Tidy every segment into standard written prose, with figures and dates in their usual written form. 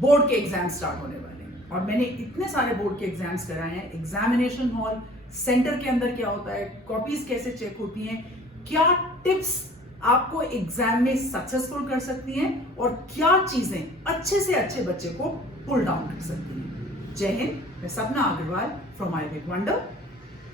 Board के exam start होने वाले हैं और मैंने इतने सारे बोर्ड के एग्जाम्स कराए हैं। एग्जामिनेशन हॉल, सेंटर के अंदर क्या होता है, कॉपीज कैसे चेक होती हैं, क्या टिप्स आपको एग्जाम में सक्सेसफुल कर सकती हैं और क्या चीजें अच्छे से अच्छे बच्चे को पुल डाउन कर सकती हैं। जय हिंद, मैं Sapna Agarwal from I big wonder.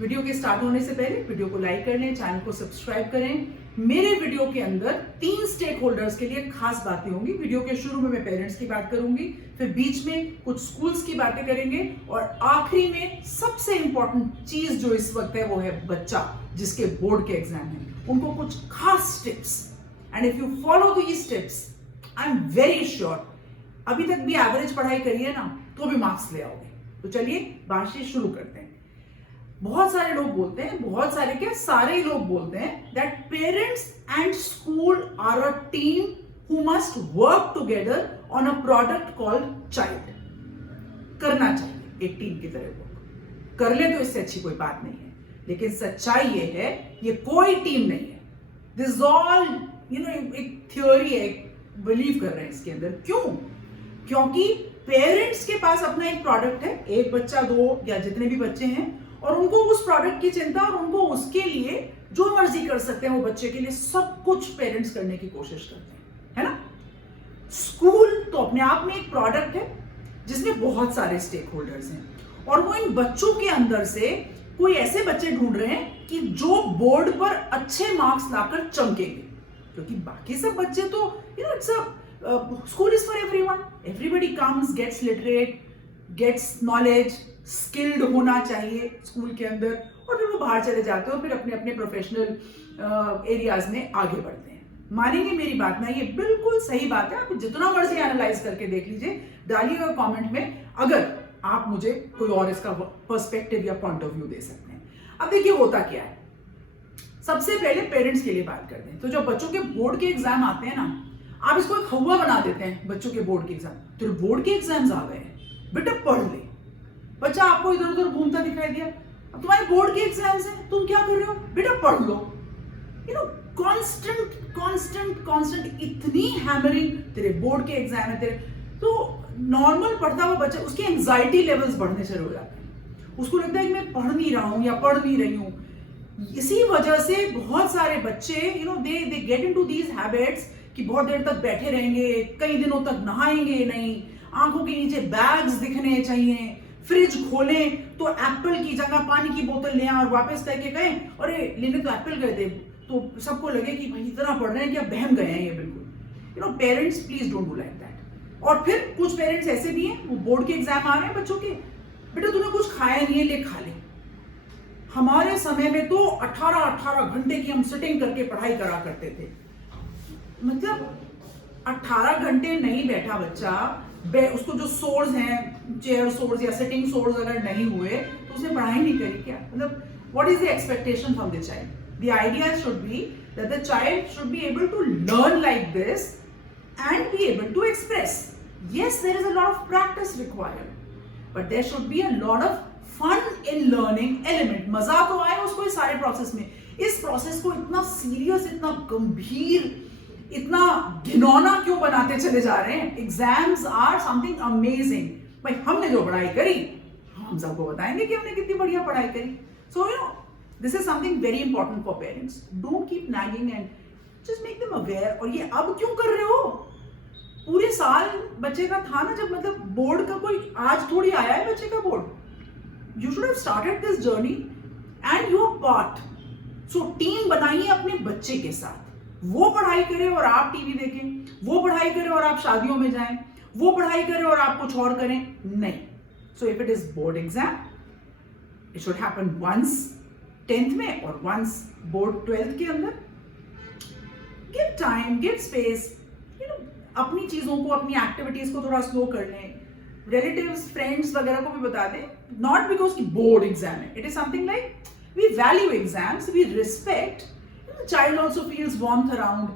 Video के स्टार्ट होने से पहले वीडियो को लाइक कर लें, चैनल को सब्सक्राइब करें। मेरे वीडियो के अंदर 3 स्टेक होल्डर्स के लिए खास बातें होंगी। वीडियो के शुरू में मैं पेरेंट्स की बात करूंगी, फिर बीच में कुछ स्कूल्स की बातें करेंगे और आखिरी में सबसे इंपॉर्टेंट चीज जो इस वक्त है वो है बच्चा जिसके बोर्ड के एग्जाम है, उनको कुछ खास tips. And if you follow these tips, I am very sure अभी तक भी एवरेज पढ़ाई करिए ना तो भी मार्क्स ले आओगे। तो चलिए बात शुरू करते हैं। बहुत सारे लोग बोलते हैं, बहुत सारे क्या सारे लोग बोलते हैं that parents and school are a team who must work together on a product called child. करना चाहिए एक टीम की तरह वर्क कर ले तो इससे अच्छी कोई बात नहीं है, लेकिन सच्चाई ये है ये कोई टीम नहीं है। दिस ऑल एक थ्योरी है, बिलीव कर रहे हैं इसके अंदर। क्यों? क्योंकि पेरेंट्स के पास अपना एक प्रोडक्ट है, एक बच्चा, 2 या जितने भी बच्चे हैं, और उनको उस प्रोडक्ट की चिंता और उनको उसके लिए जो मर्जी कर सकते हैं वो बच्चे के लिए सब कुछ पेरेंट्स करने की कोशिश करते हैं, है ना। स्कूल तो अपने आप में एक प्रोडक्ट है जिसमें बहुत सारे स्टेक होल्डर्स हैं और वो इन बच्चों के अंदर से कोई ऐसे बच्चे ढूंढ रहे हैं कि जो बोर्ड पर अच्छे मार्क्स लाकर चमकेंगे, क्योंकि बाकी सब बच्चे तो it's a school is for everyone. Everybody comes, gets literate, gets knowledge, skilled होना चाहिए स्कूल के अंदर, और फिर वो बाहर चले जाते हैं और फिर अपने अपने प्रोफेशनल एरियाज में आगे बढ़ते हैं। मानेंगे मेरी बात ना, ये बिल्कुल सही बात है। आप जितना मर्जी एनालाइज करके देख लीजिए, डालिएगा कमेंट में अगर आप मुझे कोई और इसका पर्सपेक्टिव या पॉइंट ऑफ व्यू दे सकते हैं। अब देखिए होता क्या है, सबसे पहले पेरेंट्स के लिए बात करते हैं। तो जब बच्चों के बोर्ड के एग्जाम आते हैं ना, आप इसको एक हवा बना देते हैं बच्चों के बोर्ड के एग्जाम। तो बोर्ड के एग्जाम्स आ गए, बेटा पढ़ ले। बच्चा आपको इधर उधर घूमता दिखाई दिया, अब तुम्हारे बोर्ड के एग्जाम्स हैं, तुम क्या कर रहे हो? बेटा पढ़ लो। कांस्टेंट कांस्टेंट कांस्टेंट इतनी हैमरिंग, तेरे बोर्ड के एग्जाम है तेरे। तो नॉर्मल पढ़ता हुआ बच्चा, उसकी एंजाइटी लेवल्स बढ़ने शुरू हो जाते हैं। उसको लगता है कि मैं पढ़ नहीं रहा हूं या पढ़ नहीं रही हूं। इसी वजह से बहुत सारे बच्चे they get into these habits कि बहुत देर तक बैठे रहेंगे, कई दिनों तक नहाएंगे नहीं, आंखों के नीचे बैग्स दिखने चाहिए, फ्रिज खोलें तो एप्पल की जगह पानी की बोतल ले और वापस करके गए, अरे लेने तो एप्पल गए थे, तो सबको लगे कि भाई इतना पढ़ रहे हैं कि बहम गए हैं ये बिल्कुल। Parents please don't do like that. और फिर कुछ पेरेंट्स ऐसे भी हैं, वो बोर्ड के एग्जाम आ रहे हैं बच्चों के, बेटा तूने कुछ खाया नहीं है, ले खा ले। हमारे समय में तो 18 घंटे की हम सिटिंग करके पढ़ाई करा करते थे। मतलब 18 घंटे नहीं बैठा बच्चा, उसको जो सोर्स हैं, चेयर सोर्स या सिटिंग सोर्स अगर नहीं हुए तो उसने पढ़ाई नहीं करी क्या? मतलब what is the expectation from the child? The idea should be that the child should be able to learn like this and be able to express. yes, there is a lot of practice required, but there should be a lot of fun in learning element। मजा तो आए उसको इस सारे process में। इस process को इतना सीरियस, इतना गंभीर, इतना घिनौना क्यों बनाते चले जा रहे हैं? Exams are something amazing. भाई हमने जो पढ़ाई करी हम सबको बताएंगे कि हमने कितनी बढ़िया पढ़ाई करी। So this is something very important for parents. Don't keep nagging and just make them aware. और ये अब क्यों कर रहे हो? पूरे साल बच्चे का था ना, जब मतलब बोर्ड का कोई आज थोड़ी आया है बच्चे का board. You should have started this journey and you are part. So team बनाइए अपने बच्चे के साथ। वो पढ़ाई करे और आप टीवी देखें, वो पढ़ाई करे और आप शादियों में जाएं, वो पढ़ाई करे और आप कुछ और करें, नहीं। So if it is board exam, it should happen once 10th में और वंस बोर्ड 12th के अंदर। Give time, give space. अपनी चीजों को, अपनी एक्टिविटीज को थोड़ा स्लो कर लें। रिलेटिव्स, फ्रेंड्स वगैरह को भी बता दें, नॉट बिकॉज की बोर्ड एग्जाम है, it is something like we value exams, we respect. Child also feels warmth around.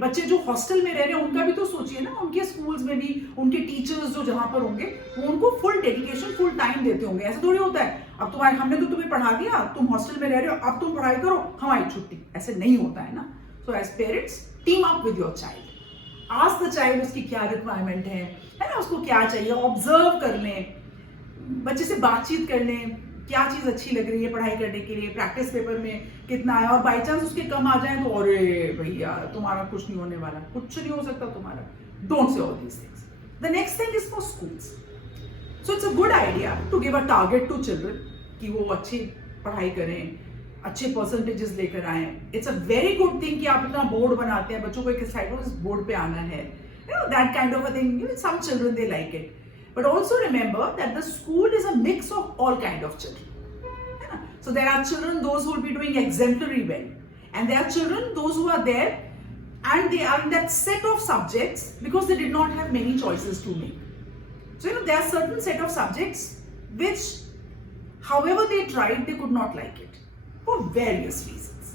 बच्चे जो हॉस्टल में रह रहे हैं उनका भी तो सोचिए ना, उनके स्कूल्स में भी उनके टीचर्स जो जहां पर होंगे वो उनको फुल डेडिकेशन, फुल टाइम देते होंगे। ऐसा थोड़ी होता है अब हमने तो तुम्हें पढ़ा दिया, तुम हॉस्टल में रह रहे हो, अब तुम पढ़ाई करो, हमारी छुट्टी। ऐसे नहीं होता है ना। So as parents, team up with your child, ask the child उसकी क्या रिक्वायरमेंट है है ना, उसको क्या चाहिए ऑब्जर्व कर लें, बच्चे से बातचीत कर लें, क्या चीज अच्छी लग रही है पढ़ाई करने के लिए, प्रैक्टिस पेपर में कितना आया, और बाई चांस उसके कम आ जाए तो अरे भैया तुम्हारा कुछ नहीं होने वाला, कुछ नहीं हो सकता तुम्हारा. Don't say all these things. The next thing is for schools. So it's a good idea to give a target to children कि वो अच्छी पढ़ाई करें, अच्छे परसेंटेजेस लेकर आए. It's a very good thing कि आप अपना बोर्ड बनाते हैं, बच्चों को एक साइड इस बोर्ड पे आना है, you know, that kind of a thing. You know, some children they like it, but also remember that the school is a mix of all kind of children. Yeah? So there are children those who will be doing exemplary well, and there are children those who are there and they are in that set of subjects because they did not have many choices to make. So you know, there are certain set of subjects which however they tried they could not like it for various reasons.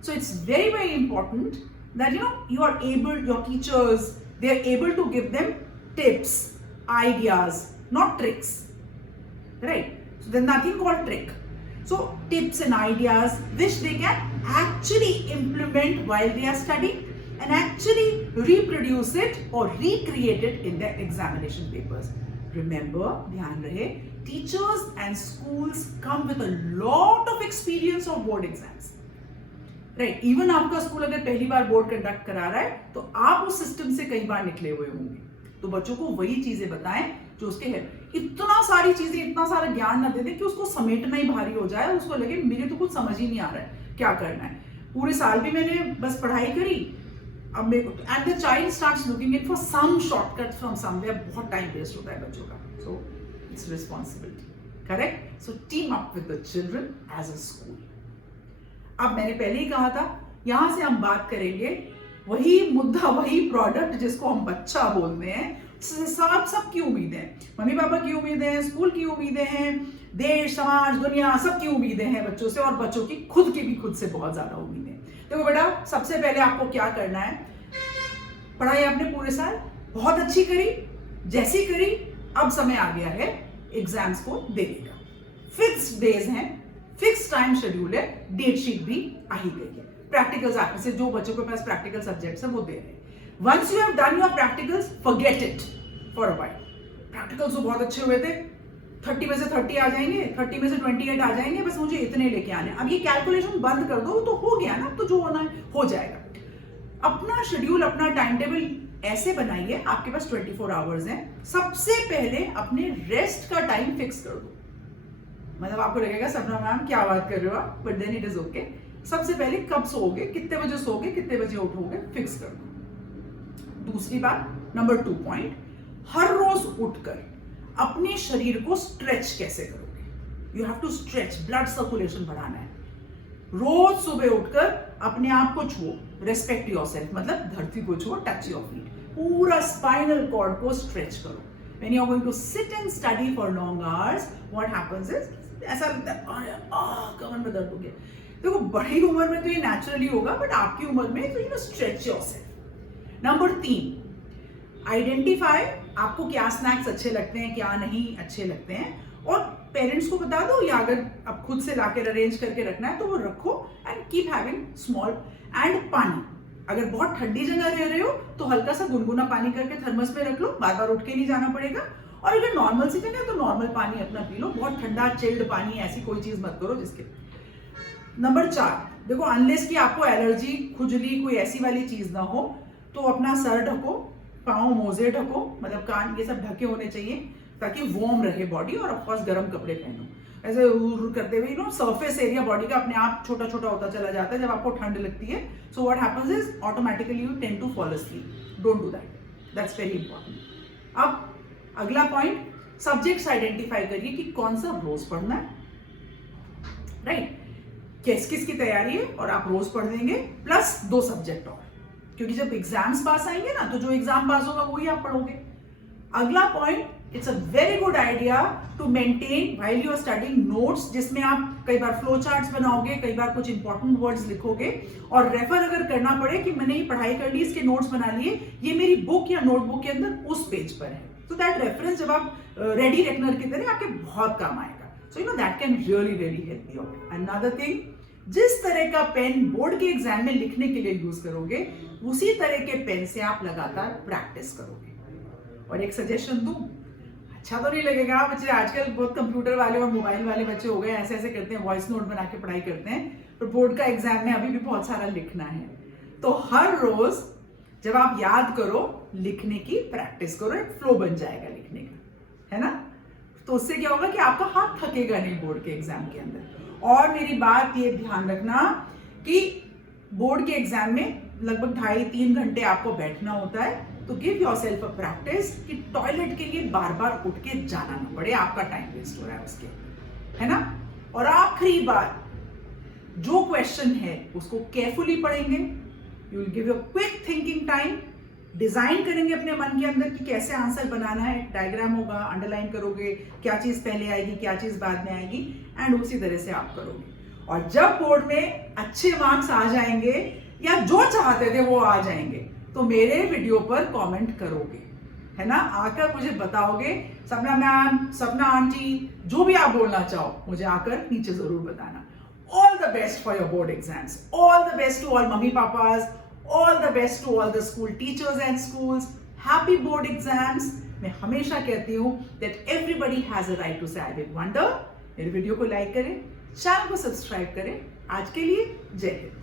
So it's very very important that you know you are able, your teachers, they are able to give them tips, ideas, not tricks, right? So there's nothing called trick. So tips and ideas which they can actually implement while they are studying and actually reproduce it or recreate it in their examination papers. Remember, ध्यान रहे, teachers and schools come with a lot of experience of board exams. Right, even आपका school अगर पहली बार board conduct करा रहा है तो आप उस सिस्टम से कई बार निकले हुए होंगे. तो बच्चों को वही चीजें बताएं जो उसके है. इतना सारी चीजें, इतना सारा ज्ञान ना दे दें कि उसको समेटना ही भारी हो जाए, उसको लगे मेरे तो कुछ समझ ही नहीं आ रहा है क्या करना है. पूरे साल भी मैंने बस पढ़ाई करी, अब मेरे को, and the child starts looking in for some shortcut from somewhere. बहुत टाइम वेस्ट होता है बच्चों का. So it's responsibility. Correct. So team up with the children as a school. अब मैंने पहले ही कहा था, यहां से हम बात करेंगे वही मुद्दा, वही प्रोडक्ट जिसको हम बच्चा बोलते हैं. सबकी उम्मीदें हैं, मम्मी पापा की उम्मीदें हैं, स्कूल की उम्मीदें हैं, देश समाज दुनिया सबकी उम्मीदें हैं बच्चों से, और बच्चों की खुद की भी खुद से बहुत ज्यादा उम्मीदें. देखो बेटा, सबसे पहले आपको क्या करना है, पढ़ाई आपने पूरे साल बहुत अच्छी करी, जैसी करी, अब समय आ गया है एग्जाम्स को देने का. फिक्स्ड डेज हैं, फिक्स टाइम शेड्यूल है, डेट शीट भी आ ही गई है. प्रैक्टिकल्स आप से जो बच्चों के पास प्रैक्टिकल सब्जेक्ट्स है वो दे रहे हैं. Once you have done your practicals, forget it for a while. Practicals तो बहुत अच्छे हुए थे, 30 में से 30 आ जाएंगे, 30 में से 28 आ जाएंगे, बस मुझे इतने लेके आने. अब ये कैलकुलेशन बंद कर दो, तो हो गया ना, तो जो होना है हो जाएगा. अपना शेड्यूल, अपना टाइम टेबल ऐसे बनाइए, आपके पास 24 आवर्स हैं. सबसे पहले अपने रेस्ट का टाइम फिक्स कर दो. मतलब आपको लगेगा सपना मैम क्या बात कर रहे हो आप, but then it is okay. सबसे पहले कब सोओगे, कितने बजे सोओगे, कितने बजे उठोगे, फिक्स कर दो. दूसरी बात, नंबर 2 पॉइंट, हर रोज उठकर अपने शरीर को स्ट्रेच कैसे करोगे. You have to stretch, blood circulation बढ़ाना है. रोज सुबह उठकर अपने आप को छुओ, रेस्पेक्ट योरसेल्फ, मतलब धरती को छुओ, टच योर फीट, पूरा स्पाइनल कॉर्ड को स्ट्रेच करो. When you are going to sit and study for long hours, what happens is, ऐसा लगता है कमर में दर्द हो गया. देखो बड़ी उम्र में तो ये नेचुरली होगा, बट आपकी उम्र में तो you know stretch yourself. Number 3, identify आपको क्या स्नैक्स अच्छे लगते हैं, क्या नहीं अच्छे लगते हैं, और पेरेंट्स को बता दो, या अगर अब खुद से लाकर अरेंज करके रखना है तो वो रखो. And keep having small. And पानी, अगर बहुत ठंडी जगह रह रहे हो तो हल्का सा गुनगुना पानी करके थर्मस में रख लो, बार बार उठ के नहीं जाना पड़ेगा. और अगर नॉर्मल सी जगह है तो नॉर्मल पानी अपना पी लो, बहुत ठंडा चिल्ड पानी ऐसी कोई चीज मत करो जिसके. नंबर 4, देखो अनलेस कि आपको एलर्जी, खुजली, कोई ऐसी वाली चीज ना हो, तो अपना सर ढको, पाँव मोजे ढको, मतलब कान ये सब ढके होने चाहिए ताकि वार्म रहे बॉडी. और ऑफकोर्स गर्म कपड़े पहनो. ऐसे करते हुए नो सरफेस एरिया बॉडी का अपने आप छोटा छोटा होता चला जाता है जब आपको ठंड लगती है. So what happens is automatically you tend to fall asleep. Don't do that, that's very important. अब अगला पॉइंट, सब्जेक्ट्स आइडेंटिफाई करिए कि कौन सा रोज पढ़ना है. राइट, किस किस की तैयारी है, और आप रोज पढ़ देंगे, प्लस 2 सब्जेक्ट और, क्योंकि जब एग्जाम्स पास आएंगे ना तो जो एग्जाम पास होगा वही आप पढ़ोगे. अगला point, it's a very good idea to maintain while you are studying notes, जिसमें आप कई बार फ्लो चार्ट्स बनाओगे, कई बार कुछ इंपॉर्टेंट वर्ड्स लिखोगे, और रेफर अगर करना पड़े कि मैंने ये पढ़ाई कर ली, इसके नोट्स बना लिए, ये मेरी बुक या नोटबुक के अंदर उस पेज पर है. सो दैट रेफरेंस जब आप रेडी रेकनर की तरह आपके बहुत काम आएगा. So you know that can really really help you. Another thing, जिस तरह का पेन बोर्ड के एग्जाम में लिखने के लिए यूज करोगे, उसी तरह के पेन से आप लगातार प्रैक्टिस करोगे. और एक सजेशन दूं, अच्छा तो नहीं लगेगा, बच्चे आजकल बहुत कंप्यूटर वाले और मोबाइल वाले बच्चे हो गए, ऐसे ऐसे करते हैं, वॉइस नोट बना के पढ़ाई करते हैं, पर बोर्ड का एग्जाम में अभी भी बहुत सारा लिखना है। तो हर रोज जब आप याद करो, लिखने की प्रैक्टिस करो, एक फ्लो बन जाएगा लिखने का, है ना। तो उससे क्या होगा कि आपका हाथ थकेगा नहीं बोर्ड के एग्जाम के अंदर। और मेरी बात ये ध्यान रखना कि बोर्ड के एग्जाम में लगभग 2.5-3 घंटे आपको बैठना होता है, तो गिव योरसेल्फ अ प्रैक्टिस कि टॉयलेट के लिए बार बार उठ के जाना ना पड़े, आपका टाइम वेस्ट हो रहा है उसके, है ना। और आखिरी बात, जो क्वेश्चन है उसको केयरफुली पढ़ेंगे, you will give your quick thinking time, design करेंगे अपने मन के अंदर कि कैसे आंसर बनाना है, डायग्राम होगा, अंडरलाइन करोगे, क्या चीज पहले आएगी क्या चीज बाद में आएगी, एंड उसी तरह से आप करोगे। और जब बोर्ड में अच्छे मार्क्स आ जाएंगे या जो चाहते थे वो आ जाएंगे, तो मेरे वीडियो पर कमेंट करोगे, है ना, आकर मुझे बताओगे, सपना मैम, सपना आंटी, जो भी आप बोलना चाहो मुझे आकर नीचे जरूर बताना। All the best for your board exams, all the best to all mummy papas, all the best to all the school teachers and schools, happy board exams. मैं हमेशा कहती हूँ that everybody has a right to say I will wonder. मेरे video को like करें, channel को subscribe करें। आज के लिए जय हिंद।